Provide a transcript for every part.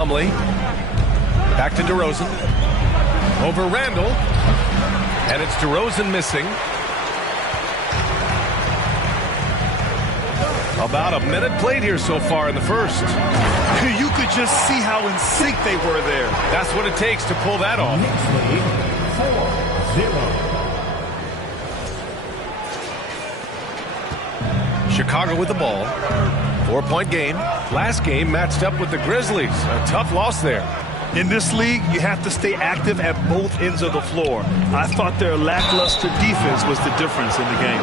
Plumlee. Back to DeRozan. Over Randall. And it's DeRozan missing. About a minute played here so far in the first. You could just see how in sync they were there. That's what it takes to pull that off. 4-0. Chicago with the ball. 4-point game. Last game matched up with the Grizzlies. A tough loss there. In this league, you have to stay active at both ends of the floor. I thought their lackluster defense was the difference in the game.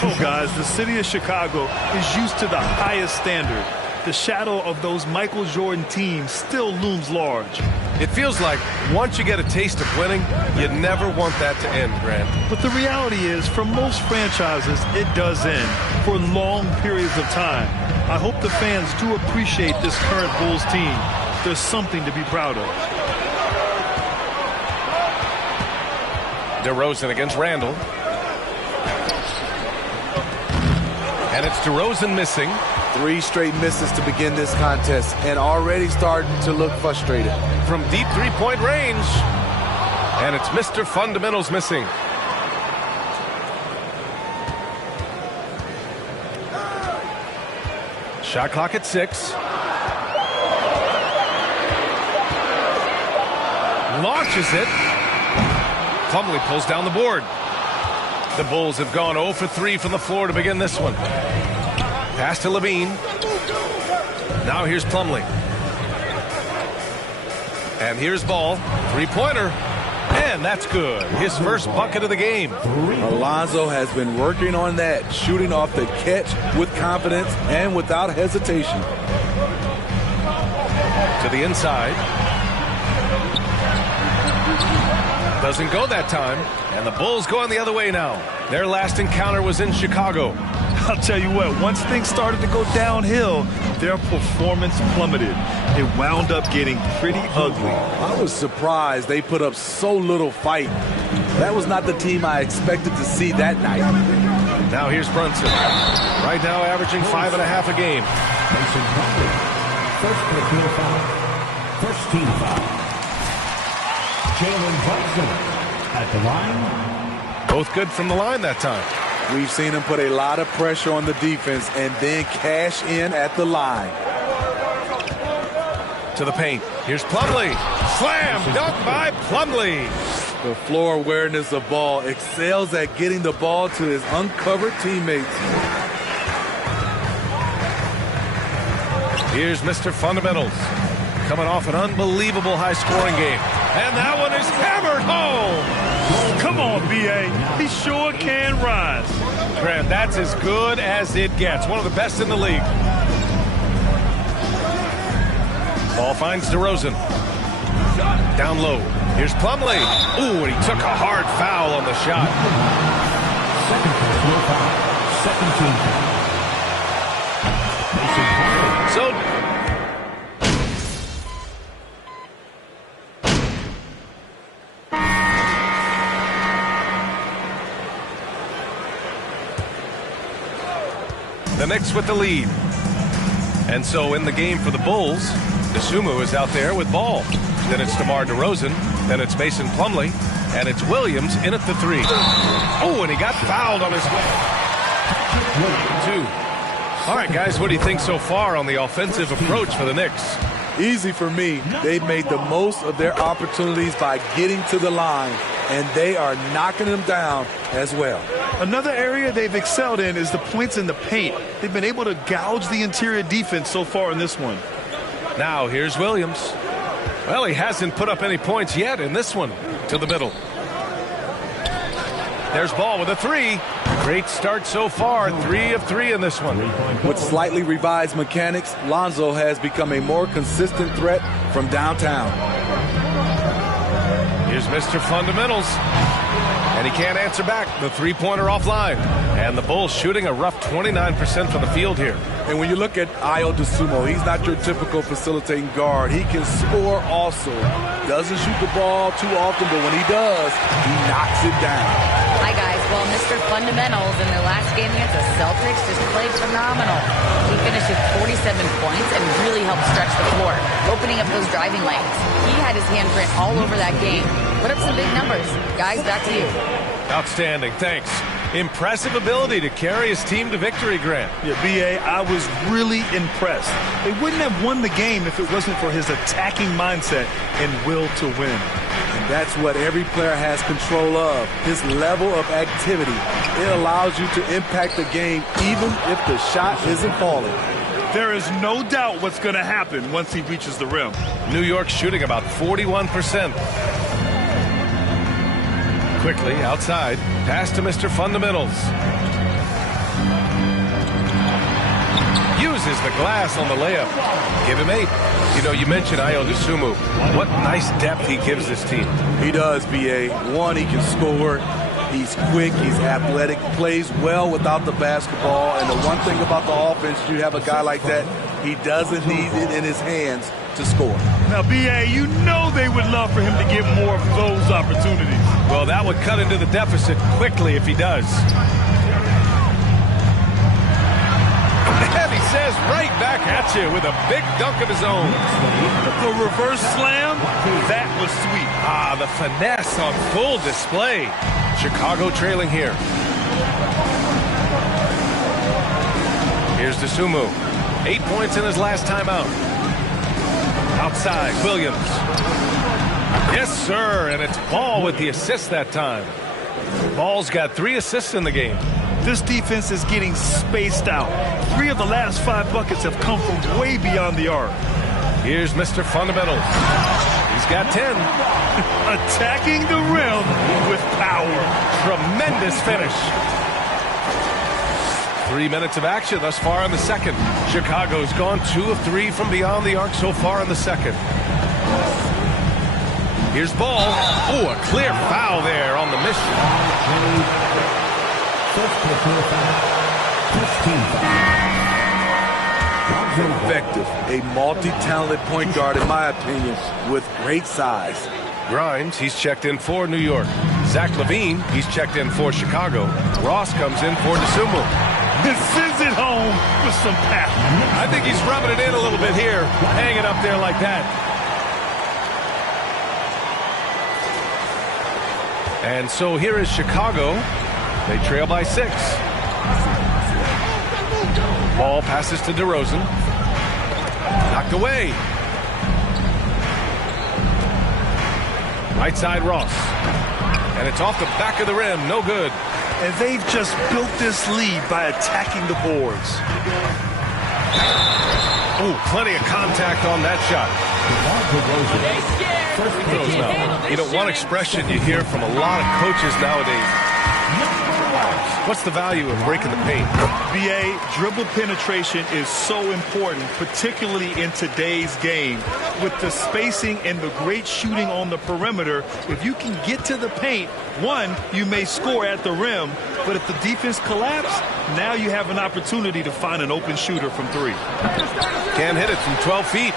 Oh, guys, the city of Chicago is used to the highest standard. The shadow of those Michael Jordan teams still looms large. It feels like once you get a taste of winning, you never want that to end, Grant. But the reality is, for most franchises, it does end for long periods of time. I hope the fans do appreciate this current Bulls team. There's something to be proud of. DeRozan against Randall. And it's DeRozan missing. 3 straight misses to begin this contest and already starting to look frustrated. From deep three-point range. And it's Mr. Fundamentals missing. Shot clock at 6. Launches it. Plumlee pulls down the board. The Bulls have gone 0 for 3 from the floor to begin this one. Pass to Levine. Now here's Plumlee. And here's Ball. Three-pointer. And that's good. His first bucket of the game. Alonzo has been working on that, shooting off the catch with confidence and without hesitation. To the inside. Doesn't go that time. And the Bulls going the other way now. Their last encounter was in Chicago. I'll tell you what, once things started to go downhill, their performance plummeted. It wound up getting pretty ugly. I was surprised they put up so little fight. That was not the team I expected to see that night. Now here's Brunson. Right now averaging 5.5 a game. First team foul. First team foul. Jalen Brunson at the line. Both good from the line that time. We've seen him put a lot of pressure on the defense and then cash in at the line. To the paint. Here's Plumlee. Slam dunk by Plumlee. The floor awareness of Ball excels at getting the ball to his uncovered teammates. Here's Mr. Fundamentals. Coming off an unbelievable high-scoring game. And that one is hammered home. Come on, B.A. He sure can rise. Grant, that's as good as it gets. One of the best in the league. Ball finds DeRozan. Down low. Here's Plumlee. Ooh, and he took a hard foul on the shot. Second personal foul. Second team foul. So the Knicks with the lead. And so in the game for the Bulls, Dosunmu is out there with Ball. Then it's DeMar DeRozan. Then it's Mason Plumlee. And it's Williams in at the 3. Oh, and he got fouled on his way. 2. All right, guys, what do you think so far on the offensive approach for the Knicks? Easy for me. They've made the most of their opportunities by getting to the line, and they are knocking them down as well. Another area they've excelled in is the points in the paint. They've been able to gouge the interior defense so far in this one. Now here's Williams. Well, he hasn't put up any points yet in this one. To the middle. There's Ball with a 3. Great start so far. 3 of 3 in this one. With slightly revised mechanics, Lonzo has become a more consistent threat from downtown. Here's Mr. Fundamentals. And he can't answer back. The three-pointer offline. And the Bulls shooting a rough 29% from the field here. And when you look at Ayo Dosunmu, he's not your typical facilitating guard. He can score also. Doesn't shoot the ball too often, but when he does, he knocks it down. Hi, guys. Well, Mr. Fundamentals in their last game against the Celtics just played phenomenal. He finished with 47 points and really helped stretch the floor, opening up those driving lanes. He had his handprint all over that game. Put up some big numbers. Guys, back to you. Outstanding, thanks. Impressive ability to carry his team to victory, Grant. Yeah, B.A., I was really impressed. They wouldn't have won the game if it wasn't for his attacking mindset and will to win. And that's what every player has control of, his level of activity. It allows you to impact the game even if the shot isn't falling. There is no doubt what's going to happen once he reaches the rim. New York shooting about 41%. Quickly, outside, pass to Mr. Fundamentals. Uses the glass on the layup. Give him 8. You know, you mentioned Ayo Dosunmu. What nice depth he gives this team. He does, B.A. One, he can score. He's quick. He's athletic. Plays well without the basketball. And the one thing about the offense, you have a guy like that, he doesn't need it in his hands to score. Now, B.A., you know they would love for him to get more of those opportunities. Well, that would cut into the deficit quickly if he does. And he says right back at you with a big dunk of his own. The reverse slam, that was sweet. Ah, the finesse on full display. Chicago trailing here. Here's Dosunmu. 8 points in his last timeout. Outside, Williams. Yes, sir, and it's Ball with the assist that time. Ball's got 3 assists in the game. This defense is getting spaced out. 3 of the last 5 buckets have come from way beyond the arc. Here's Mr. Fundamentals. He's got 10. Attacking the rim with power. Tremendous finish. 3 minutes of action thus far in the second. Chicago's gone 2 of 3 from beyond the arc so far in the second. Here's Ball. Oh, a clear foul there on the mission. Effective. A multi-talented point guard, in my opinion, with great size. Grimes, he's checked in for New York. Zach LaVine, he's checked in for Chicago. Ross comes in for Dosunmu. This sends it home with some passion. I think he's rubbing it in a little bit here, hanging up there like that. And so here is Chicago. They trail by 6. Ball passes to DeRozan. Knocked away. Right side Ross. And it's off the back of the rim. No good. And they've just built this lead by attacking the boards. Oh, plenty of contact on that shot. You know, one expression you hear from a lot of coaches nowadays. What's the value of breaking the paint? B.A., dribble penetration is so important, particularly in today's game. With the spacing and the great shooting on the perimeter, if you can get to the paint, one, you may score at the rim, but if the defense collapses, now you have an opportunity to find an open shooter from 3. Can't hit it from 12 feet.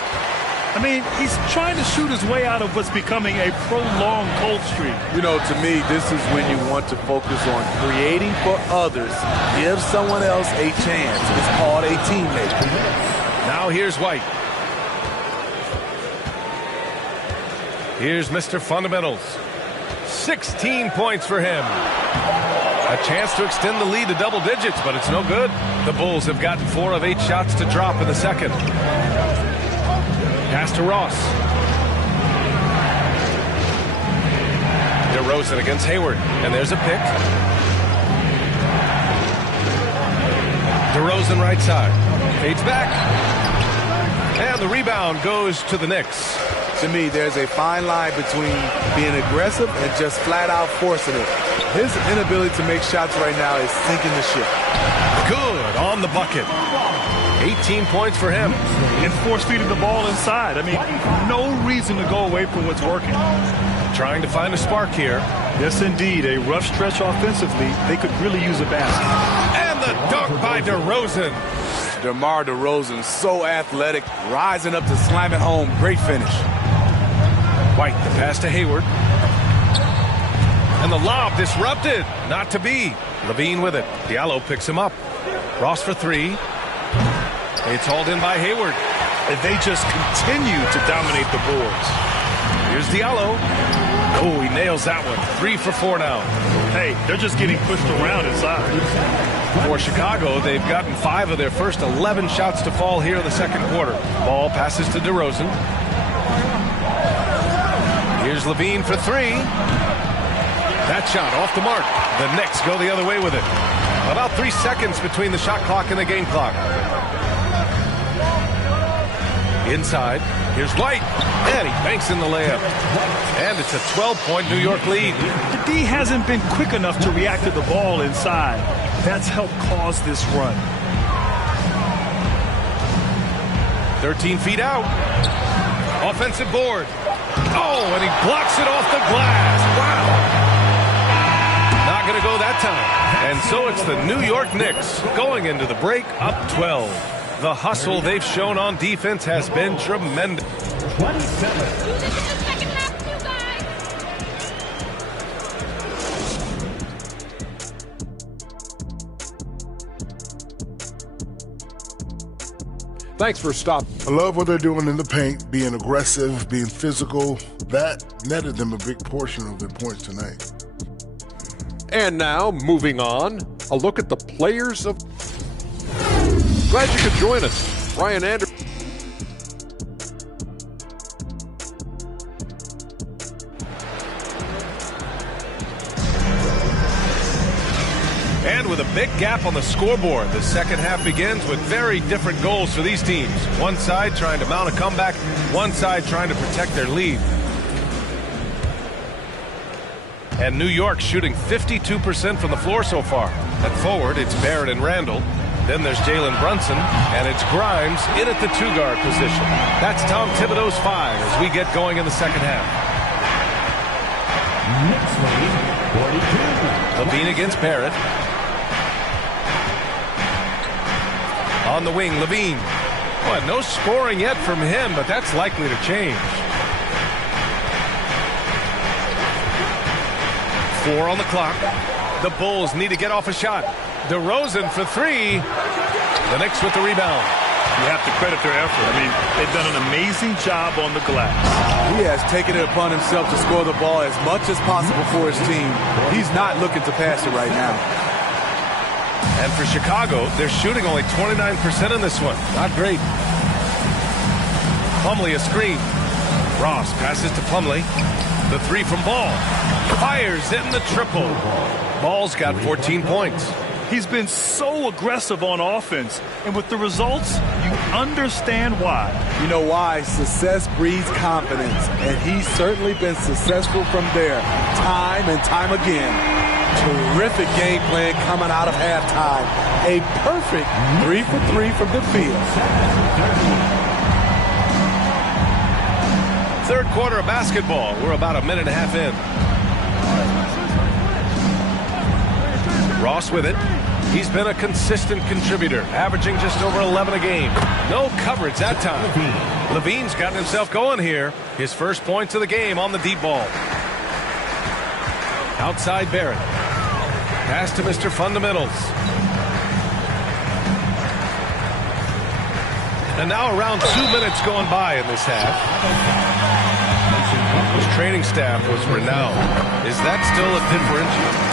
I mean, he's trying to shoot his way out of what's becoming a prolonged cold streak. You know, to me, this is when you want to focus on creating for others. Give someone else a chance. It's called a teammate. Now here's White. Here's Mr. Fundamentals. 16 points for him. A chance to extend the lead to double digits, but it's no good. The Bulls have gotten 4 of 8 shots to drop in the second. Pass to Ross. DeRozan against Hayward. And there's a pick. DeRozan right side. Fades back. And the rebound goes to the Knicks. To me, there's a fine line between being aggressive and just flat out forcing it. His inability to make shots right now is sinking the ship. Good on the bucket. 18 points for him. And force-feeding the ball inside. I mean, no reason to go away from what's working. Trying to find a spark here. Yes, indeed. A rough stretch offensively. They could really use a basket. And the dunk by DeRozan. DeMar DeRozan, so athletic, rising up to slam it home. Great finish. White, the pass to Hayward. And the lob disrupted. Not to be. Levine with it. Diallo picks him up. Ross for three. It's hauled in by Hayward. And they just continue to dominate the boards. Here's Diallo. Oh, he nails that one. 3 for 4 now. Hey, they're just getting pushed around inside. For Chicago, they've gotten 5 of their first 11 shots to fall here in the second quarter. Ball passes to DeRozan. Here's Levine for 3. That shot off the mark. The Knicks go the other way with it. About 3 seconds between the shot clock and the game clock. Inside, here's White, and he banks in the layup. And it's a 12-point New York lead. The D hasn't been quick enough to react to the ball inside. That's helped cause this run. 13 feet out. Offensive board. Oh, and he blocks it off the glass. Wow. Not going to go that time. And so it's the New York Knicks going into the break up 12. The hustle they've shown on defense has been tremendous. 27. Thanks for stopping. I love what they're doing in the paint, being aggressive, being physical. That netted them a big portion of their points tonight. And now, moving on, a look at the players of... Glad you could join us. Ryan Anderson. And with a big gap on the scoreboard, the second half begins with very different goals for these teams. One side trying to mount a comeback, one side trying to protect their lead. And New York shooting 52% from the floor so far. At forward, it's Barrett and Randall. Then there's Jalen Brunson, and it's Grimes in at the 2-guard position. That's Tom Thibodeau's 5 as we get going in the second half. Levine against Barrett. On the wing, Levine. Well, no scoring yet from him, but that's likely to change. 4 on the clock. The Bulls need to get off a shot. DeRozan for 3. The Knicks with the rebound. You have to credit their effort. I mean, they've done an amazing job on the glass. He has taken it upon himself to score the ball as much as possible for his team. He's not looking to pass it right now. And for Chicago, they're shooting only 29% in this one. Not great. Plumlee a screen. Ross passes to Plumlee. The 3 from Ball. Fires in the triple. Ball's got 14 points. He's been so aggressive on offense, and with the results, you understand why. You know why? Success breeds confidence, and he's certainly been successful from there, time and time again. Terrific game plan coming out of halftime. A perfect 3 for 3 from the field. Third quarter of basketball. We're about a minute and a half in. Ross with it. He's been a consistent contributor, averaging just over 11 a game. No coverage that time. Levine's gotten himself going here. His first points of the game on the deep ball. Outside Barrett. Pass to Mr. Fundamentals. And now around 2 minutes going by in this half. His training staff was renowned. Is that still a differential?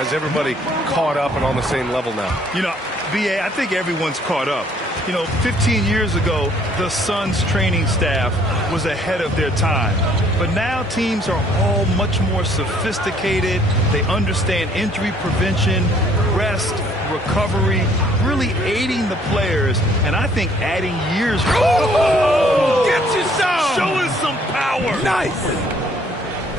Has everybody caught up and on the same level now? You know, B.A., I think everyone's caught up. You know, 15 years ago, the Suns training staff was ahead of their time. But now teams are all much more sophisticated. They understand injury prevention, rest, recovery, really aiding the players. And I think adding years. Oh! Get you some! Showing some power. Nice!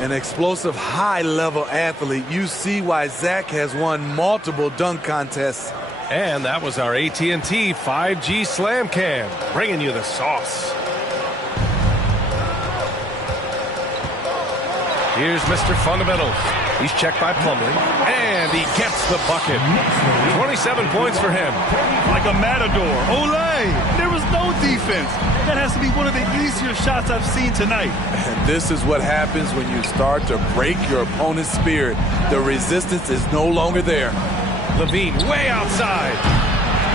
An explosive, high-level athlete. You see why Zach has won multiple dunk contests. And that was our AT&T 5G Slam Cam, bringing you the sauce. Here's Mr. Fundamentals. He's checked by Plumlee, and he gets the bucket. 27 points for him. Like a matador. Olay! There was no defense. That has to be one of the easier shots I've seen tonight. And this is what happens when you start to break your opponent's spirit. The resistance is no longer there. LaVine way outside.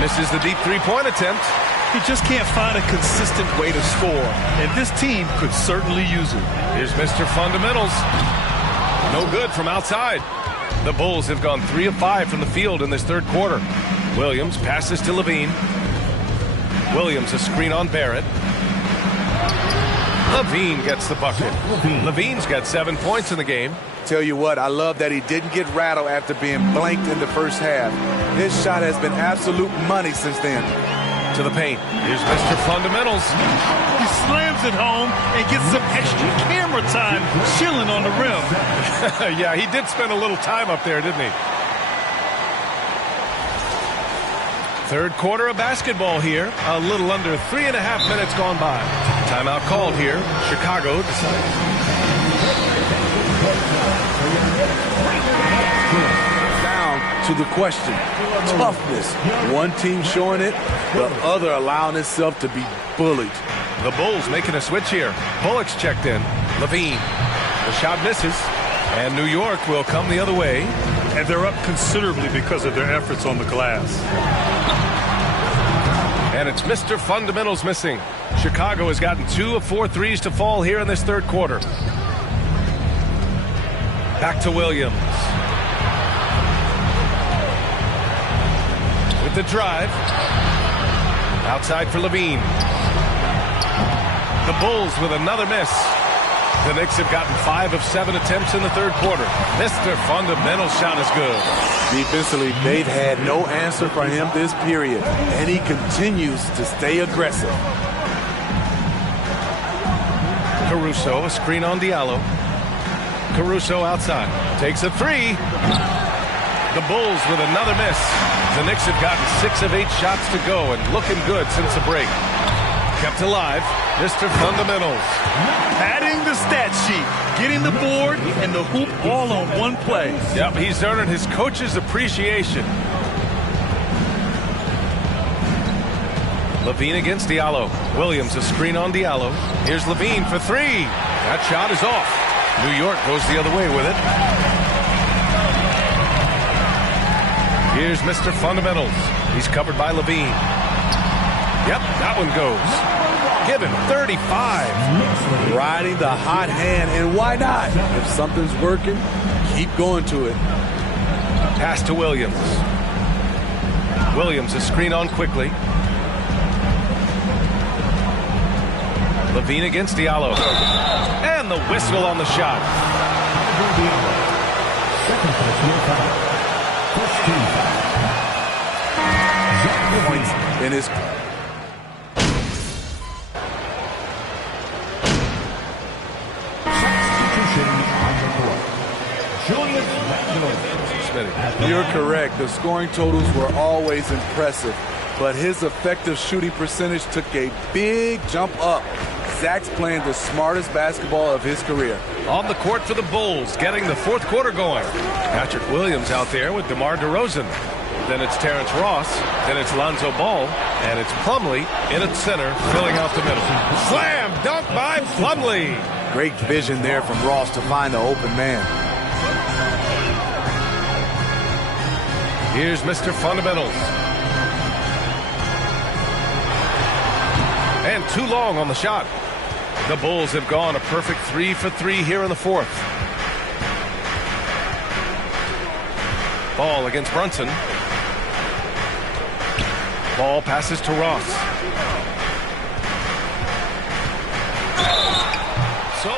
Misses the deep three-point attempt. He just can't find a consistent way to score, and this team could certainly use it. Here's Mr. Fundamentals. No good from outside. The Bulls have gone 3 of 5 from the field in this third quarter. Williams passes to LaVine. Williams a screen on Barrett. LaVine gets the bucket. LaVine's got 7 points in the game. Tell you what, I love that he didn't get rattled after being blanked in the first half. His shot has been absolute money since then. To the paint. Here's Mr. Fundamentals. He slams it home and gets some extra camera time chilling on the rim. Yeah, he did spend a little time up there, didn't he? Third quarter of basketball here. A little under 3.5 minutes gone by. Timeout called here. Chicago decides. To the question, toughness. One team showing it, the other allowing itself to be bullied. The Bulls making a switch here. Bullock's checked in. LaVine. The shot misses. And New York will come the other way. And they're up considerably because of their efforts on the glass. And it's Mr. Fundamentals missing. Chicago has gotten 2 of 4 threes to fall here in this third quarter. Back to Williams. With the drive. Outside for LaVine. The Bulls with another miss. The Knicks have gotten 5 of 7 attempts in the third quarter. Mr. Fundamental shot is good. Defensively, they've had no answer for him this period, and he continues to stay aggressive. Caruso, a screen on Diallo. Caruso outside. Takes a three. The Bulls with another miss. The Knicks have gotten 6 of 8 shots to go and looking good since the break. Kept alive, Mr. Fundamentals. Adding the stat sheet, getting the board and the hoop all on one play. Yep, he's earned his coach's appreciation. LaVine against Diallo. Williams a screen on Diallo. Here's LaVine for 3. That shot is off. New York goes the other way with it. Here's Mr. Fundamentals. He's covered by LaVine. Yep, that one goes. Given 35. Riding the hot hand, and why not? If something's working, keep going to it. Pass to Williams. Williams a screen on quickly. LaVine against Diallo. And the whistle on the shot. Second personal foul. First team foul. Points in his... Substitution on the court. Julius Randle. You're correct. The scoring totals were always impressive, but his effective shooting percentage took a big jump up. Zach's playing the smartest basketball of his career. On the court for the Bulls, getting the fourth quarter going. Patrick Williams out there with DeMar DeRozan. Then it's Terrence Ross. Then it's Lonzo Ball. And it's Plumlee in at center, filling out the middle. Slam dunk by Plumlee. Great vision there from Ross to find the open man. Here's Mr. Fundamentals. And too long on the shot. The Bulls have gone a perfect 3 for 3 here in the fourth. Ball against Brunson. Ball passes to Ross. So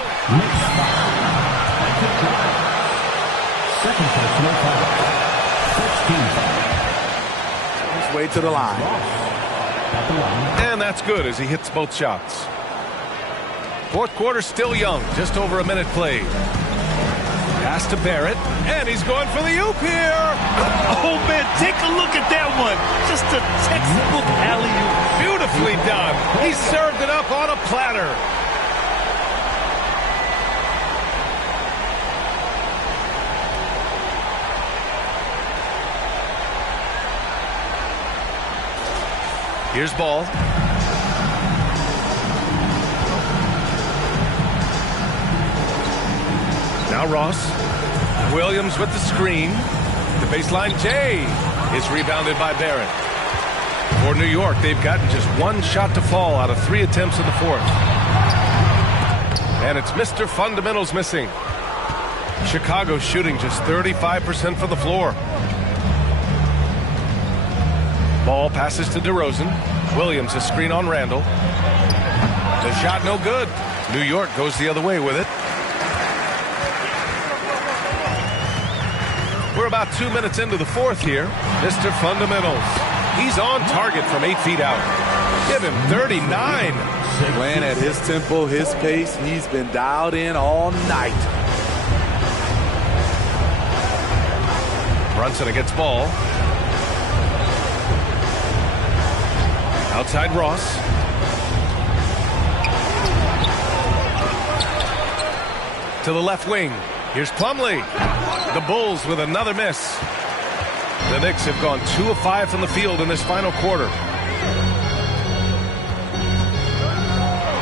Second personal foul. First team foul. His way to the line. At the line. and that's good as he hits both shots. Fourth quarter still young, just over a minute played. Pass to Barrett, and he's going for the oop here. Oh, man, take a look at that one. Just a textbook alley-oop. Beautifully done. He served it up on a platter. Here's ball. Now Ross. Williams with the screen. The baseline J is rebounded by Barrett. For New York, they've gotten just one shot to fall out of 3 attempts in the fourth. And it's Mr. Fundamentals missing. Chicago shooting just 35% from the floor. Ball passes to DeRozan. Williams a screen on Randall. The shot no good. New York goes the other way with it. We're about 2 minutes into the fourth here. Mr. Fundamentals. He's on target from 8 feet out. Give him 39. Playing at his tempo, his pace. He's been dialed in all night. Brunson against ball. Outside Ross. To the left wing. Here's Plumlee. The Bulls with another miss. The Knicks have gone 2 of 5 from the field in this final quarter.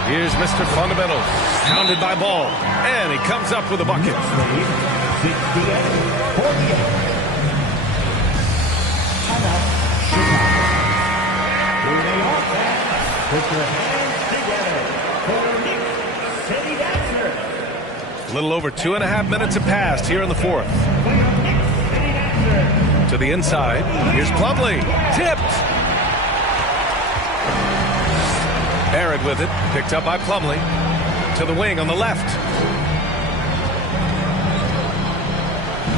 Here's Mr. Fundamentals. Pounded by Ball. And he comes up with a bucket. 68-48. Put your hands together for Nick City Dancer. A little over 2.5 minutes have passed here in the fourth. To the inside. Here's Plumlee. Tipped. Barrett with it. Picked up by Plumlee. To the wing on the left.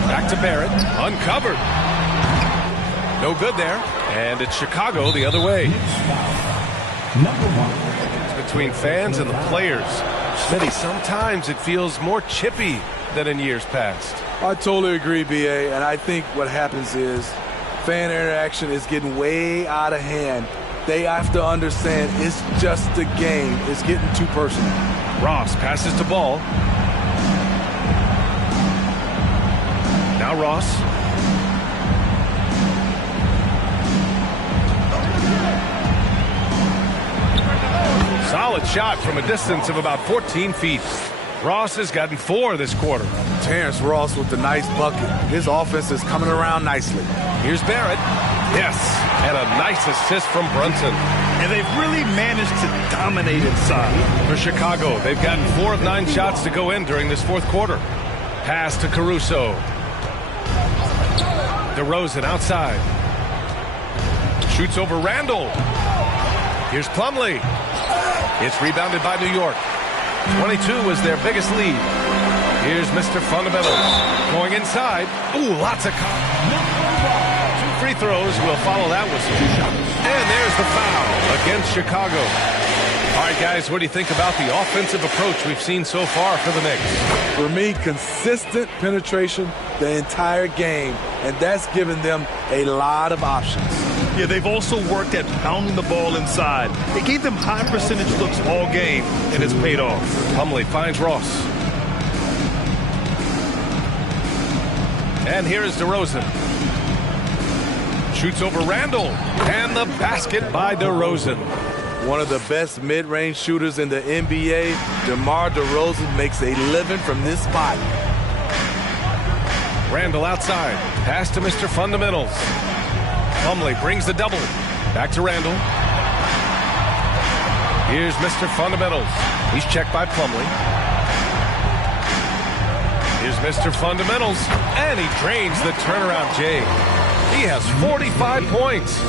Back to Barrett. Uncovered. No good there. And it's Chicago the other way. It's between fans and the players. Smitty, sometimes it feels more chippy than in years past. I totally agree, B.A., and I think what happens is fan interaction is getting way out of hand. They have to understand it's just a game. It's getting too personal. Ross passes to Ball. Now Ross. Solid shot from a distance of about 14 feet. Ross has gotten 4 this quarter. Terrence Ross with the nice bucket. His offense is coming around nicely. Here's Barrett. Yes, and a nice assist from Brunson. And they've really managed to dominate inside. For Chicago, they've gotten 4 of 9 shots to go in during this fourth quarter. Pass to Caruso. DeRozan outside. Shoots over Randall. Here's Plumlee. It's rebounded by New York. 22 was their biggest lead. Here's Mr. Fundamentals going inside. Ooh, lots of 2 free throws will follow that whistle. And there's the foul against Chicago. All right, guys, what do you think about the offensive approach we've seen so far for the Knicks? For me, consistent penetration the entire game, and that's given them a lot of options. Yeah, they've also worked at pounding the ball inside. It gave them high percentage looks all game, and it's paid off. Plumlee finds Ross. And here is DeRozan. Shoots over Randall. And the basket by DeRozan. One of the best mid-range shooters in the NBA, DeMar DeRozan makes a living from this spot. Randall outside. Pass to Mr. Fundamentals. Plumlee brings the double. Back to Randall. Here's Mr. Fundamentals. He's checked by Plumlee. Here's Mr. Fundamentals. And he drains the turnaround J. He has 45 points.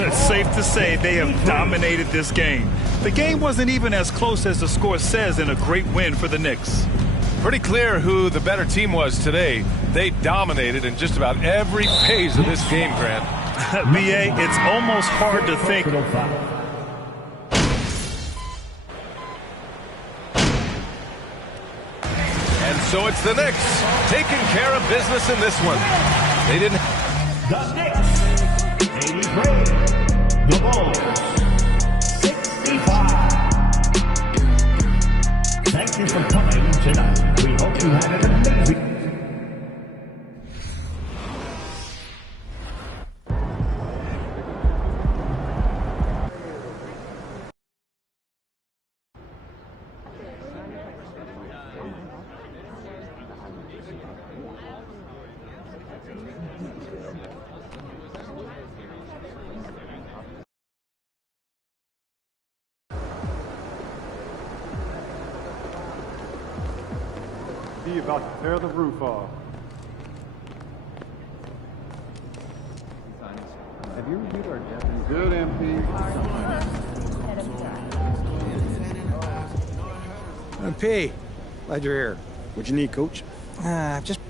It's safe to say they have dominated this game. The game wasn't even as close as the score says in a great win for the Knicks. Pretty clear who the better team was today. They dominated in just about every phase of this game, Grant. B.A., it's almost hard to think. And so it's the Knicks taking care of business in this one. They didn't... The Knicks, 83. The Bulls, 65. Thank you for coming tonight. We hope you had an amazing... MP about to tear the roof off. Have you reviewed our debt? Good, MP. MP, glad you're here. What you need, Coach? Just...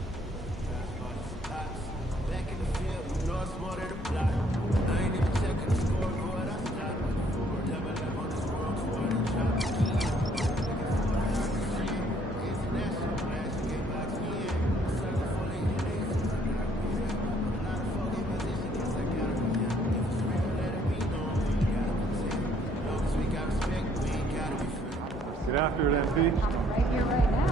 Get after it, MP. I'm right here right now.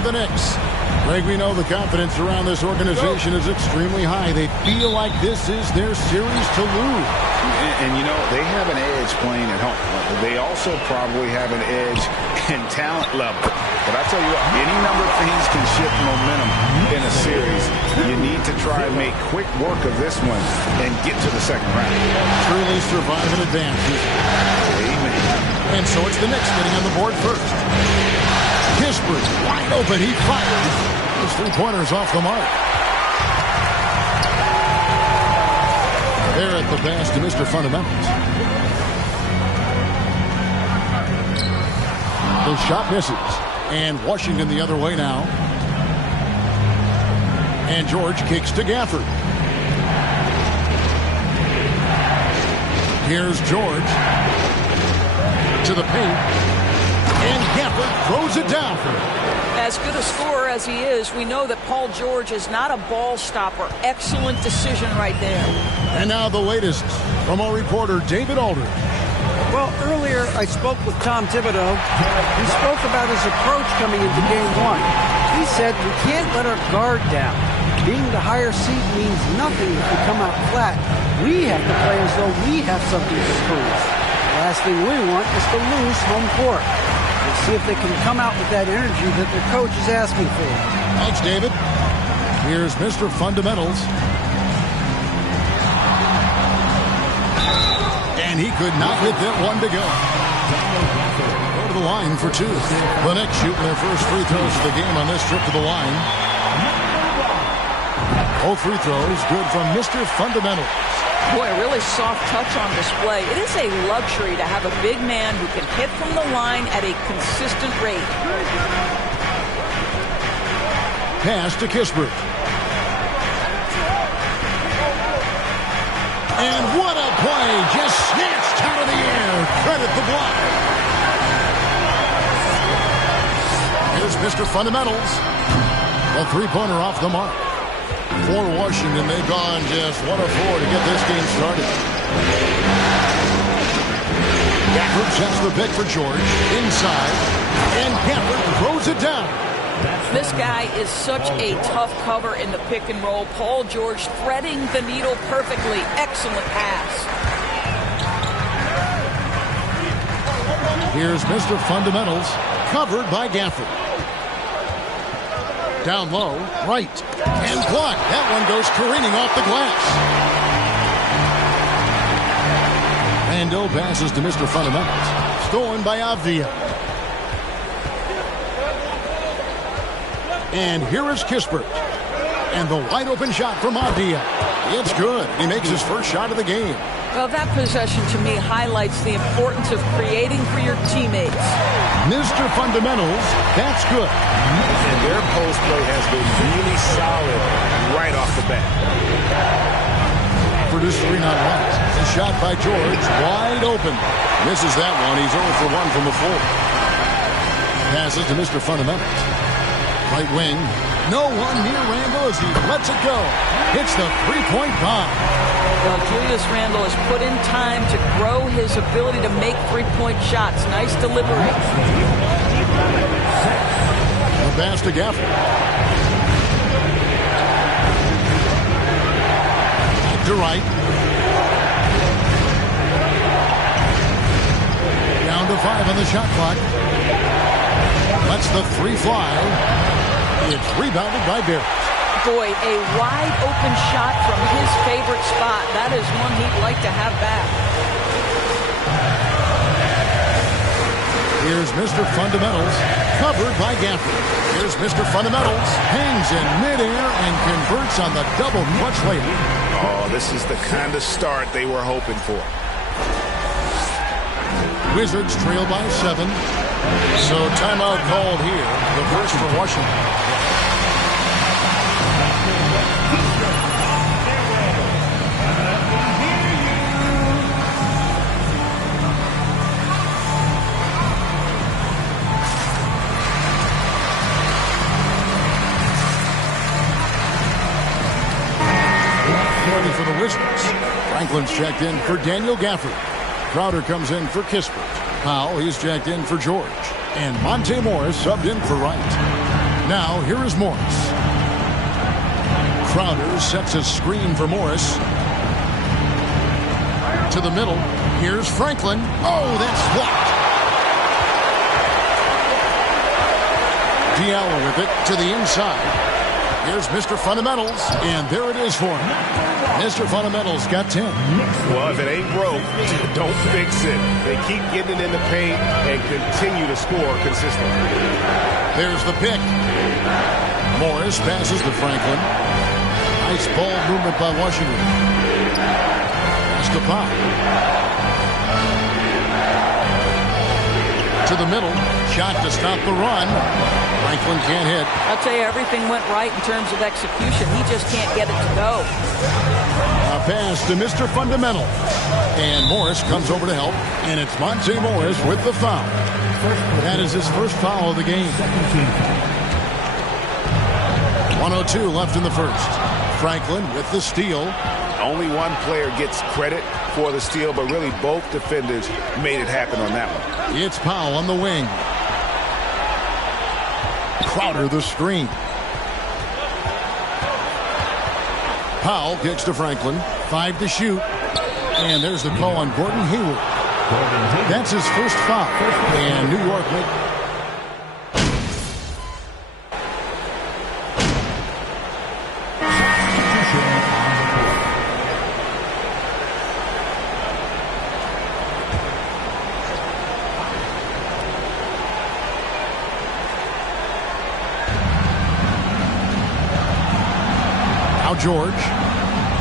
The Knicks. Greg, we know the confidence around this organization is extremely high. They feel like this is their series to lose. And you know, they have an edge playing at home. They also probably have an edge in talent level. But I tell you what, any number of things can shift momentum in a series. You need to try and make quick work of this one and get to the second round. Truly survive and advance. Amen. And so it's the Knicks getting on the board first. Kispert, wide open, he fires. His three-pointers off the mark. They're at the pass to Mr. Fundamentals. The shot misses. And Washington the other way now. And George kicks to Gafford. Here's George. To the paint. And Gafford throws it down. As good a scorer as he is, we know that Paul George is not a ball stopper. Excellent decision right there. And now the latest from our reporter, David Aldridge. Well, earlier I spoke with Tom Thibodeau. He spoke about his approach coming into Game 1. He said, we can't let our guard down. Being the higher seed means nothing if we come out flat. We have to play as though we have something to prove. The last thing we want is to lose home court. We'll see if they can come out with that energy that their coach is asking for. Thanks, David. Here's Mr. Fundamentals. And he could not get that one to go. Go to the line for two. The Knicks shooting their first free throws of the game on this trip to the line. Both free throws good from Mr. Fundamentals. Boy, a really soft touch on display. It is a luxury to have a big man who can hit from the line at a consistent rate. Pass to Kispert. And what a play! Just snatched out of the air. Credit the block. Here's Mr. Fundamentals. A three-pointer off the mark. For Washington, they've gone just 1 of 4 to get this game started. Gafford sets the pick for George. Inside. And Gafford throws it down. This guy is such a tough cover in the pick and roll. Paul George threading the needle perfectly. Excellent pass. Here's Mr. Fundamentals, covered by Gafford. Down low, right, and blocked. That one goes careening off the glass. Rando passes to Mr. Fundamentals. Stolen by Avdia. And here is Kispert. And the wide open shot from Avdia. It's good. He makes his first shot of the game. Well, that possession to me highlights the importance of creating for your teammates. Mr. Fundamentals, that's good. And their post play has been really solid right off the bat. Produced 3 on right. A shot by George, wide open. Misses that one. He's 0 for 1 from the floor. Passes to Mr. Fundamentals. Right wing. No one near Randall as he lets it go. Hits the three-point bomb. Well, Julius Randle has put in time to grow his ability to make three-point shots. Nice delivery. The pass to Gafford. Back to right. Down to 5 on the shot clock. Lets the 3 fly. It's rebounded by Barrett. Boy, a wide open shot from his favorite spot. That is one he'd like to have back. Here's Mr. Fundamentals, covered by Gafford. Here's Mr. Fundamentals, hangs in midair and converts on the double clutch layup. Oh, this is the kind of start they were hoping for. Wizards trail by 7. So timeout called here. The first for Washington. For the Wizards. Franklin's checked in for Daniel Gafford. Crowder comes in for Kispert. Powell, he's checked in for George. And Monte Morris subbed in for Wright. Now, here is Morris. Crowder sets a screen for Morris. To the middle. Here's Franklin. Oh, that's blocked. Diallo with it to the inside. Here's Mr. Fundamentals, and there it is for him. Mr. Fundamentals got 10. Well, if it ain't broke, don't fix it. They keep getting it in the paint and continue to score consistently. There's the pick. Morris passes to Franklin. Nice ball movement by Washington. Pass to Pop. To the middle. Shot to stop the run. Franklin can't hit. I'll tell you, everything went right in terms of execution. He just can't get it to go. A pass to Mr. Fundamental. And Morris comes over to help. And it's Monte Morris with the foul. That is his first foul of the game. 1:02 left in the first. Franklin with the steal. Only one player gets credit for the steal, but really both defenders made it happen on that one. It's Powell on the wing. Crowder the screen. Powell kicks to Franklin. 5 to shoot. And there's the call on Gordon Hayward. That's his first foul. And New York make... George.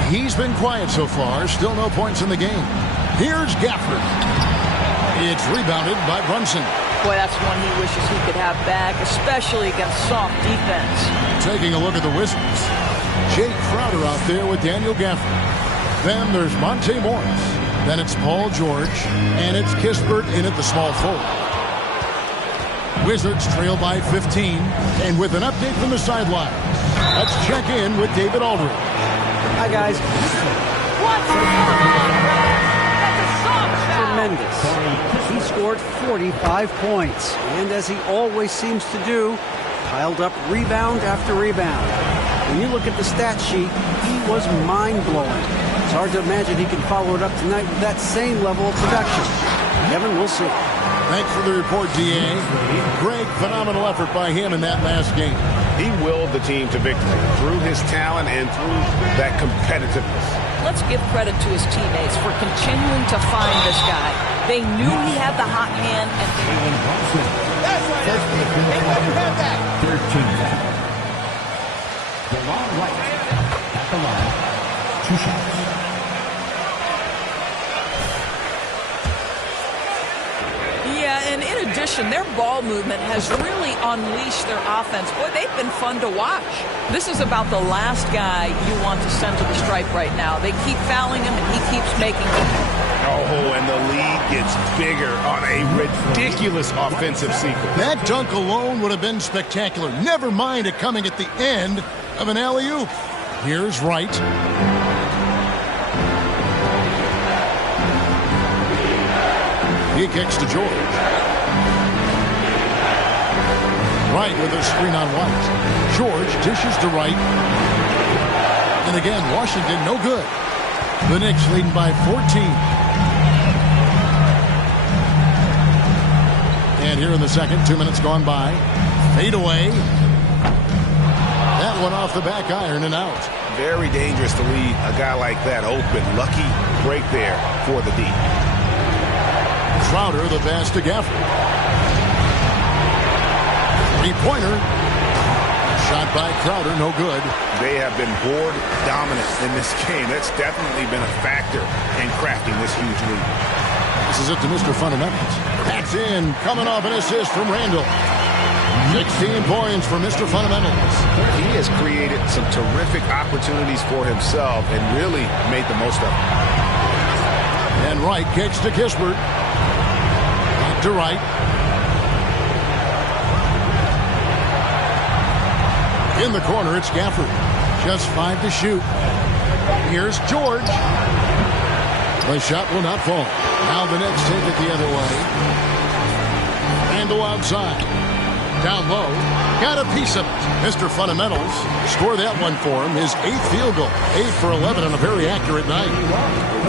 He's been quiet so far. Still no points in the game. Here's Gafford. It's rebounded by Brunson. Boy, that's one he wishes he could have back, especially against soft defense. Taking a look at the Wizards. Jake Crowder out there with Daniel Gafford. Then there's Monte Morris. Then it's Paul George. And it's Kispert in at the small forward. Wizards trail by 15. And with an update from the sideline, let's check in with David Aldridge. Hi, guys. Tremendous. He scored 45 points. And as he always seems to do, Piled up rebound after rebound. When you look at the stat sheet, he was mind-blowing. It's hard to imagine he can follow it up tonight with that same level of production. Kevin, we'll see. Thanks for the report, D.A. Great, phenomenal effort by him in that last game. He willed the team to victory through his talent and through that competitiveness. Let's give credit to his teammates for continuing to find this guy. They knew he had the hot hand, and That's right. They let him have that. 13 fouls. DeLon Wright at the line. 2 shots. Yeah, and in addition, their ball movement has really unleashed their offense. Boy, they've been fun to watch. This is about the last guy you want to send to the stripe right now. They keep fouling him, and he keeps making them. Oh, and the lead gets bigger on a ridiculous offensive sequence. That dunk alone would have been spectacular. Never mind it coming at the end of an alley-oop. Here's Wright. He kicks to George. Wright with a screen on White. George dishes to Wright. And again, Washington no good. The Knicks leading by 14. And here in the second, 2 minutes gone by. Fade away. That one off the back iron and out. Very dangerous to leave a guy like that open. Lucky break there for the D. Crowder, the pass to Gafford. Three-pointer. Shot by Crowder, no good. They have been board dominant in this game. That's definitely been a factor in crafting this huge lead. This is it to Mr. Fundamentals. That's in, coming off an assist from Randall. 16 points for Mr. Fundamentals. He has created some terrific opportunities for himself and really made the most of them. And Wright kicks to Kispert. Back to Wright. In the corner, it's Gafford. Just 5 to shoot. Here's George. The shot will not fall. Now the Knicks take it the other way. Randall outside. Down low. Got a piece of it. Mr. Fundamentals score that one for him. His 8th field goal. 8 for 11 on a very accurate night.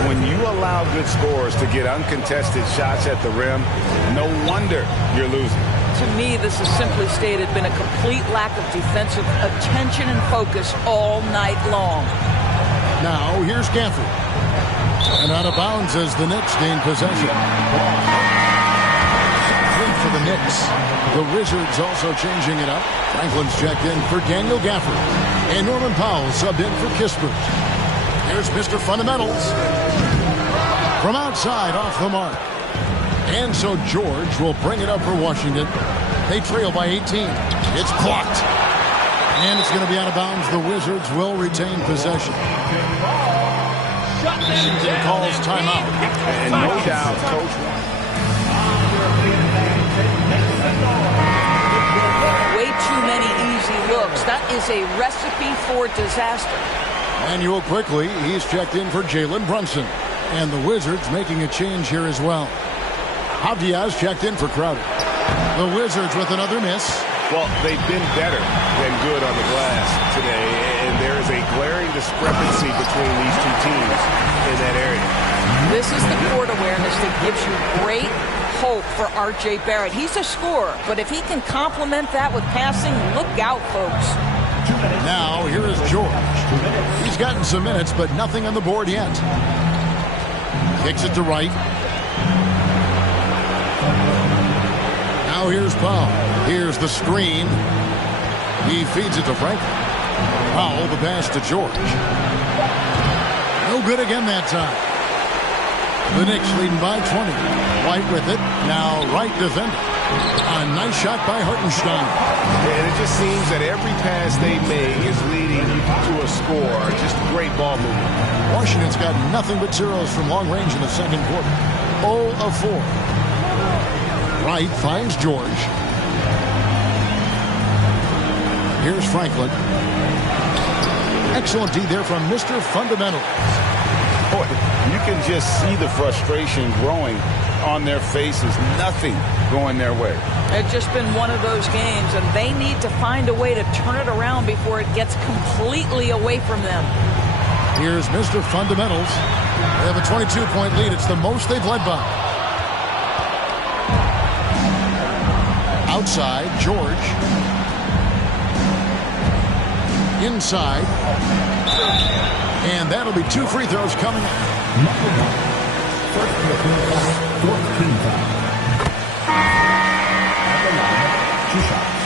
When you allow good scorers to get uncontested shots at the rim, no wonder you're losing. To me, this has simply stated been a complete lack of defensive attention and focus all night long. Now here's Gafford. And out of bounds as the Knicks gain possession. 3 for the Knicks. The Wizards also changing it up. Franklin's checked in for Daniel Gafford. And Norman Powell subbed in for Kispert. Here's Mr. Fundamentals. From outside, off the mark. And so George will bring it up for Washington. They trail by 18. It's blocked. And it's going to be out of bounds. The Wizards will retain possession. Washington calls timeout. And no doubt, Coach. Way too many easy looks. That is a recipe for disaster. Manuel quickly. He's checked in for Jalen Brunson. And the Wizards making a change here as well. Diaz checked in for Crowder. The Wizards with another miss. Well, they've been better than good on the glass today, and there is a glaring discrepancy between these two teams in that area. This is the court awareness that gives you great hope for R.J. Barrett. He's a scorer, but if he can complement that with passing, look out, folks. Now, here is George. He's gotten some minutes, but nothing on the board yet. Kicks it to Wright. Now here's Powell. Here's the screen. He feeds it to Franklin. Powell, the pass to George. No good again that time. The Knicks leading by 20. White with it. Now Wright defending. A nice shot by Hartenstein. And it just seems that every pass they make is leading to a score. Just great ball movement. Washington's got nothing but zeros from long range in the second quarter. 0 of 4. Wright finds George. Here's Franklin. Excellent D there from Mr. Fundamentals. Boy, you can just see the frustration growing on their faces. Nothing going their way. It's just been one of those games, and they need to find a way to turn it around before it gets completely away from them. Here's Mr. Fundamentals. They have a 22-point lead. It's the most they've led by. Outside, George. Inside. And that'll be 2 free throws coming up. First foul, 14 foul. At the line, 2 shots.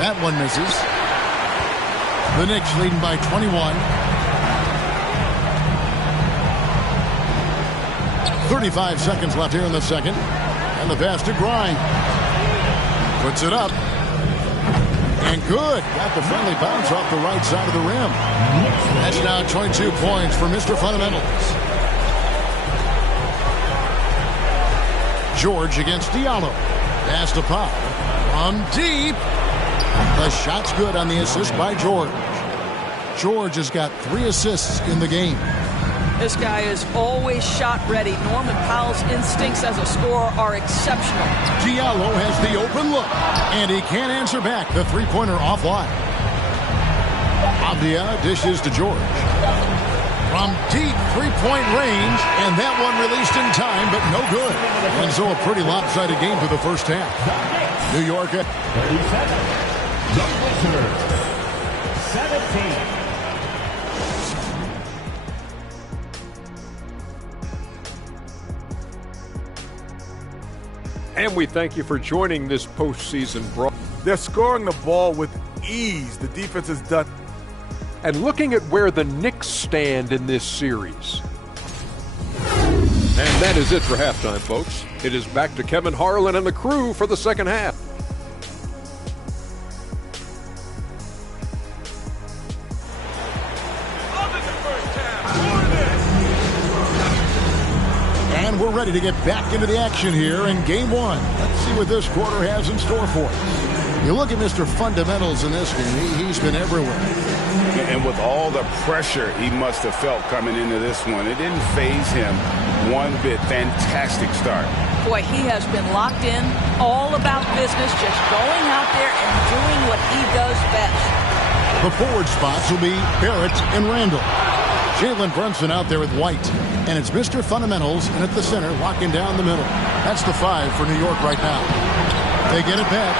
That one misses. The Knicks leading by 21. 35 seconds left here in the second. And the pass to Grind. Puts it up. And good. Got the friendly bounce off the right side of the rim. That's now 22 points for Mr. Fundamentals. George against Diallo. Pass to Pop. From deep. The shot's good on the assist by George. George has got 3 assists in the game. This guy is always shot ready. Norman Powell's instincts as a scorer are exceptional. Diallo has the open look, and he can't answer back. The three-pointer offline. Abdia dishes to George. From deep three-point range, and that one released in time, but no good. And so a pretty lopsided game for the first half. New York. 37. The Wizards, 17. And we thank you for joining this postseason brawl. They're scoring the ball with ease. The defense has done. And looking at where the Knicks stand in this series. And that is it for halftime, folks. It is back to Kevin Harlan and the crew for the second half. And we're ready to get back into the action here in game one. Let's see what this quarter has in store for us. You look at Mr. Fundamentals in this game, he's been everywhere. And with all the pressure he must have felt coming into this one, it didn't faze him one bit. Fantastic start. Boy, he has been locked in, all about business, just going out there and doing what he does best. The forward spots will be Barrett and Randall. Jalen Brunson out there with White. And it's Mr. Fundamentals in at the center, locking down the middle. That's the 5 for New York right now. They get it back.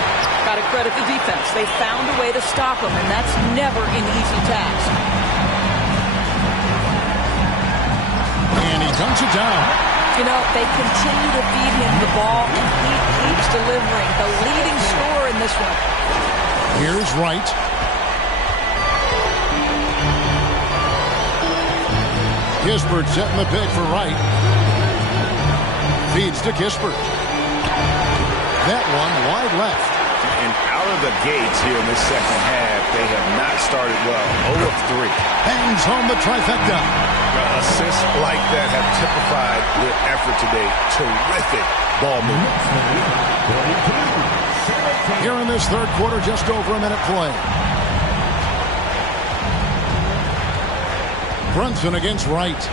Got to credit the defense. They found a way to stop him, and that's never an easy task. And he dunks it down. You know, they continue to feed him the ball, and he keeps delivering. The leading scorer in this one. Here's Wright. Kispert setting the pick for Wright. Feeds to Kispert. That one wide left. And out of the gates here in this second half, they have not started well. 0 of 3. Bangs home the trifecta. Assists like that have typified their effort today. Terrific ball movement. Here in this third quarter, just over a minute play. Brunson against Wright.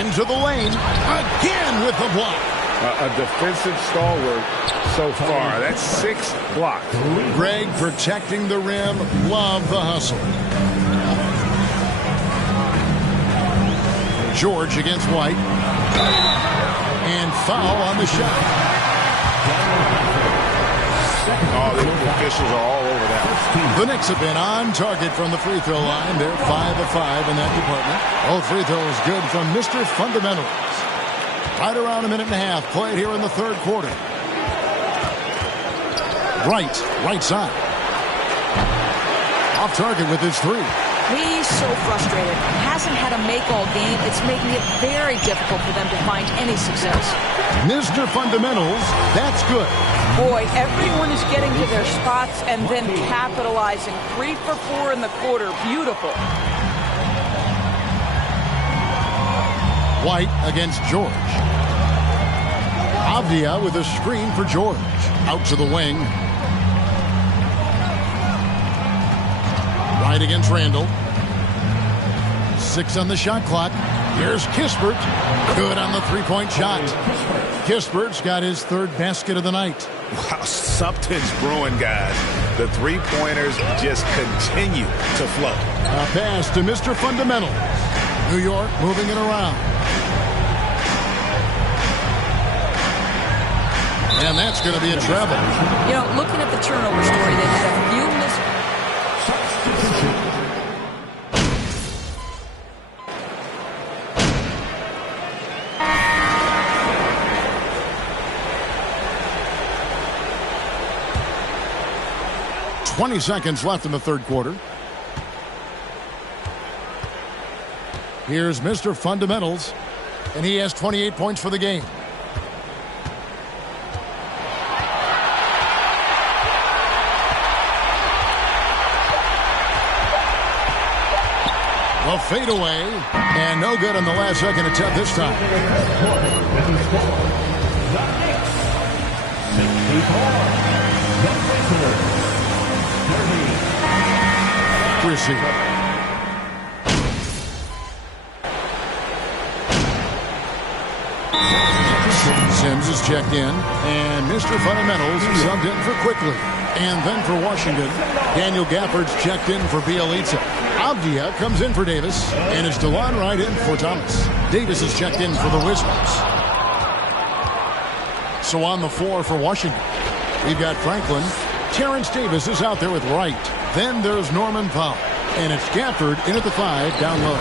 Into the lane. Again with the block. A defensive stalwart so far. That's 6 blocks. Greg protecting the rim. Love the hustle. George against White. And foul on the shot. Oh, the officials are all over that. The Knicks have been on target from the free throw line. They're 5 of 5 in that department. All free throws good from Mr. Fundamentals. Right around a minute and a half played here in the third quarter. Right side. Off target with his 3. He's so frustrated. Hasn't had a make all game. It's making it very difficult for them to find any success. Mr. Fundamentals, that's good. Boy, everyone is getting to their spots and then capitalizing. 3 for 4 in the quarter. Beautiful. White against George. Avdia with a screen for George. Out to the wing. Right against Randall. 6 on the shot clock. Here's Kispert. Good on the three-point shot. Kispert's got his 3rd basket of the night. Wow, something's brewing, guys. The three-pointers just continue to flow. A pass to Mr. Fundamental. New York moving it around. And that's going to be a travel. You know, looking at the turnover story, they had a few missed. 20 seconds left in the 3rd quarter. Here's Mr. Fundamentals, and he has 28 points for the game. A fadeaway, and no good on the last second attempt this time. Chrissy. Sims is checked in, and Mr. Fundamentals subbed in for Quickly. And then for Washington, Daniel Gafford's checked in for Bielitsa. Avdia comes in for Davis, and it's DeLon Wright in for Thomas. Davis is checked in for the Wizards. So on the floor for Washington, we've got Franklin. Terrence Davis is out there with Wright. Then there's Norman Powell. And it's Gafford in at the 5, down low.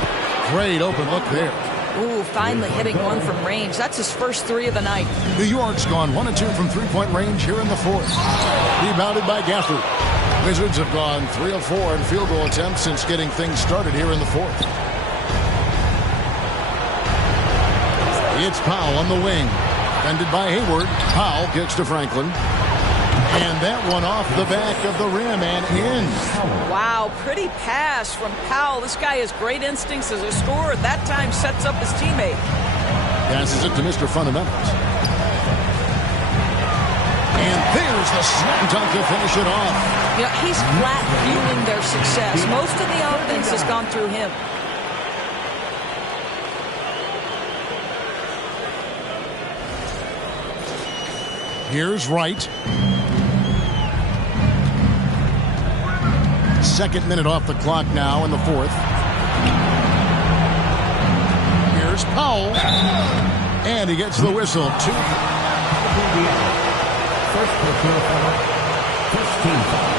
Great open look there. Ooh, finally hitting one from range. That's his first 3 of the night. New York's gone 1 of 2 from three-point range here in the 4th. Rebounded by Gafford. Wizards have gone 3 of 4 in field goal attempts since getting things started here in the 4th. It's Powell on the wing. Defended by Hayward. Powell kicks to Franklin. And that one off the back of the rim and in. Wow, pretty pass from Powell. This guy has great instincts as a scorer. At that time, sets up his teammate. Passes it to Mr. Fundamentals. And there's the slam dunk to finish it off. You know, he's flat fueling their success. Most of the offense has gone through him. Here's Wright. 2nd minute off the clock now in the 4th. Here's Powell. And he gets the whistle. 2. First personal foul. First team foul.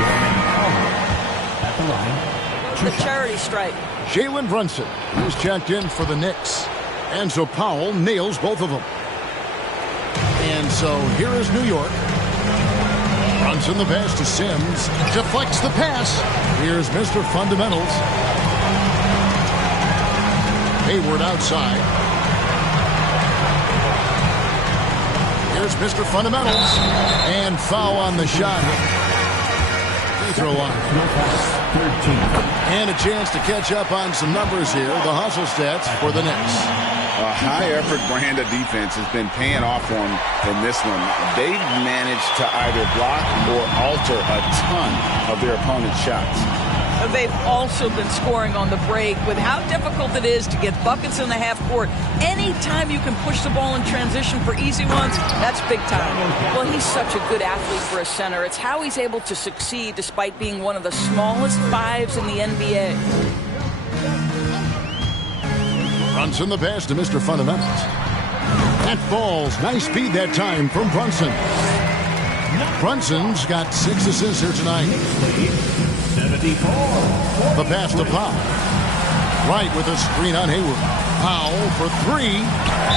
Norman Powell at the line. The charity stripe. Jalen Brunson, who's checked in for the Knicks. And so Powell nails both of them. And so here is New York. Brunson the pass to Sims. Deflects the pass. Here's Mr. Fundamentals. Hayward outside. Here's Mr. Fundamentals. And foul on the shot. Free throw line. And a chance to catch up on some numbers here. The hustle stats for the Knicks. A high-effort brand of defense has been paying off for them in this one. They've managed to either block or alter a ton of their opponent's shots. They've also been scoring on the break. With how difficult it is to get buckets in the half court, anytime you can push the ball in transition for easy ones, that's big time. Well, he's such a good athlete for a center. It's how he's able to succeed despite being one of the smallest 5s in the NBA. Brunson the pass to Mr. Fundamentals. That falls. Nice speed that time from Brunson. Brunson's got 6 assists here tonight. 74. The pass to Powell. Right with a screen on Hayward. Powell for 3.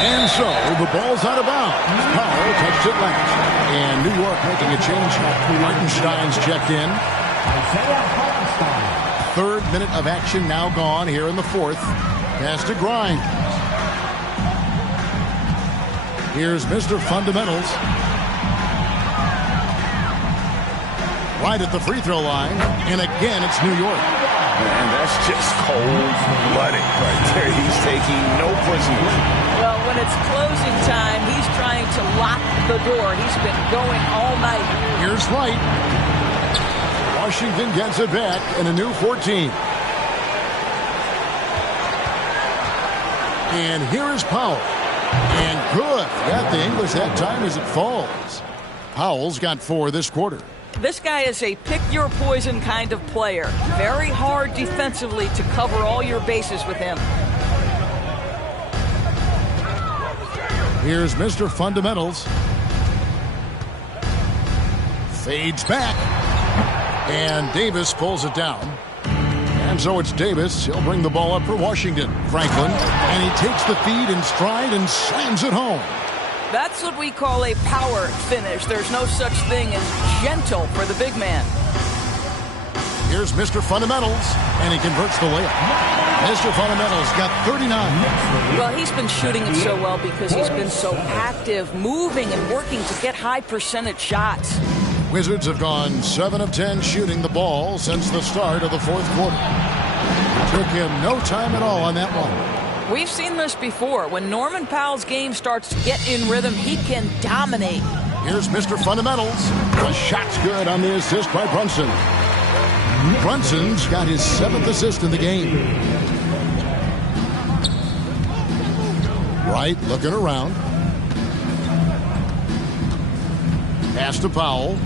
And so the ball's out of bounds. Powell touched it last. And New York making a change. Hartenstein's checked in. 3rd minute of action now gone here in the 4th. Pass to Grimes. Here's Mr. Fundamentals. Right at the free throw line. And again, it's New York. And that's just cold-blooded right there. He's taking no prisoners. Well, when it's closing time, he's trying to lock the door. He's been going all night. Here's Wright. Washington gets it back in a new 14. And here is Powell. And good. Got the English that time as it falls. Powell's got 4 this quarter. This guy is a pick-your-poison kind of player. Very hard defensively to cover all your bases with him. Here's Mr. Fundamentals. Fades back. And Davis pulls it down. And so it's Davis. He'll bring the ball up for Washington. Franklin. And he takes the feed in stride and slams it home. That's what we call a power finish. There's no such thing as gentle for the big man. Here's Mr. Fundamentals, and he converts the layup. Mr. Fundamentals got 39. Well, he's been shooting it so well because he's been so active, moving and working to get high percentage shots. Wizards have gone 7 of 10 shooting the ball since the start of the fourth quarter. Took him no time at all on that one. We've seen this before. When Norman Powell's game starts to get in rhythm, he can dominate. Here's Mr. Fundamentals. The shot's good on the assist by Brunson. Brunson's got his 7th assist in the game. Wright looking around. Pass to Powell.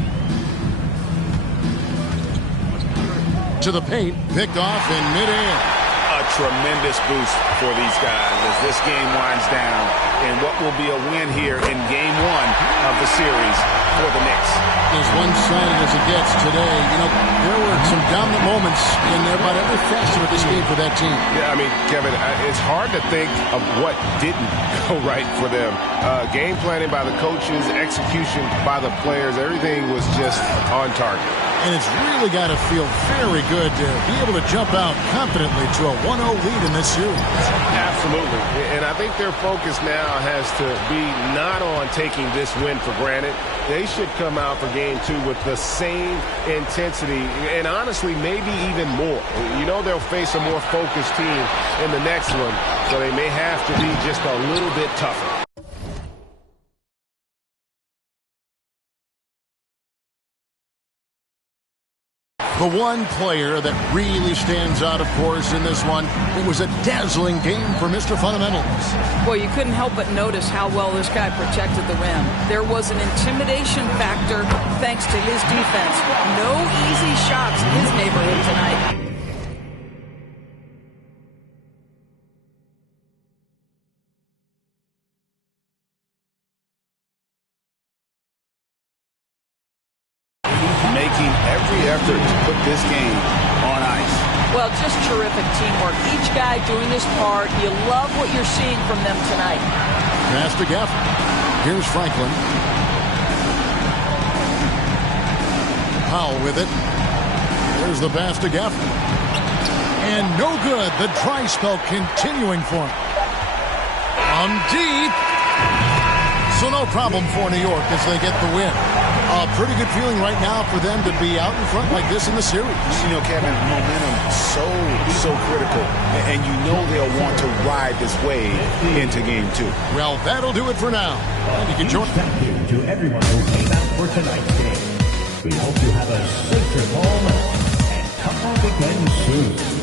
To the paint. Picked off in midair. A tremendous boost for these guys as this game winds down in what will be a win here in Game 1 of the series for the Knicks. As one-sided as it gets today, there were some dominant moments in about every facet of this game for that team. Yeah, I mean, Kevin, it's hard to think of what didn't go right for them. Game planning by the coaches, execution by the players, everything was just on target. And it's really got to feel very good to be able to jump out confidently to a 1-0 lead in this series. Absolutely. And I think their focus now has to be not on taking this win for granted. They should come out for Game 2 with the same intensity and honestly maybe even more. They'll face a more focused team in the next one, so they may have to be just a little bit tougher. The one player that really stands out, of course, in this one, it was a dazzling game for Mr. Fundamentals. Well, you couldn't help but notice how well this guy protected the rim. There was an intimidation factor thanks to his defense. No easy shots in his neighborhood tonight. Making every effort to put this game on ice. Well, just terrific teamwork. Each guy doing his part. You love what you're seeing from them tonight. Pass to Gaffney. Here's Franklin. Powell with it. There's the pass to Gaffney. And no good. The dry spell continuing for him. From deep. So no problem for New York as they get the win. A pretty good feeling right now for them to be out in front like this in the series. Kevin, momentum so critical. And they'll want to ride this wave into Game 2. Well, that'll do it for now. And you can join. Thank you to everyone who came out for tonight's game. We hope you have a safe trip home and come back again soon.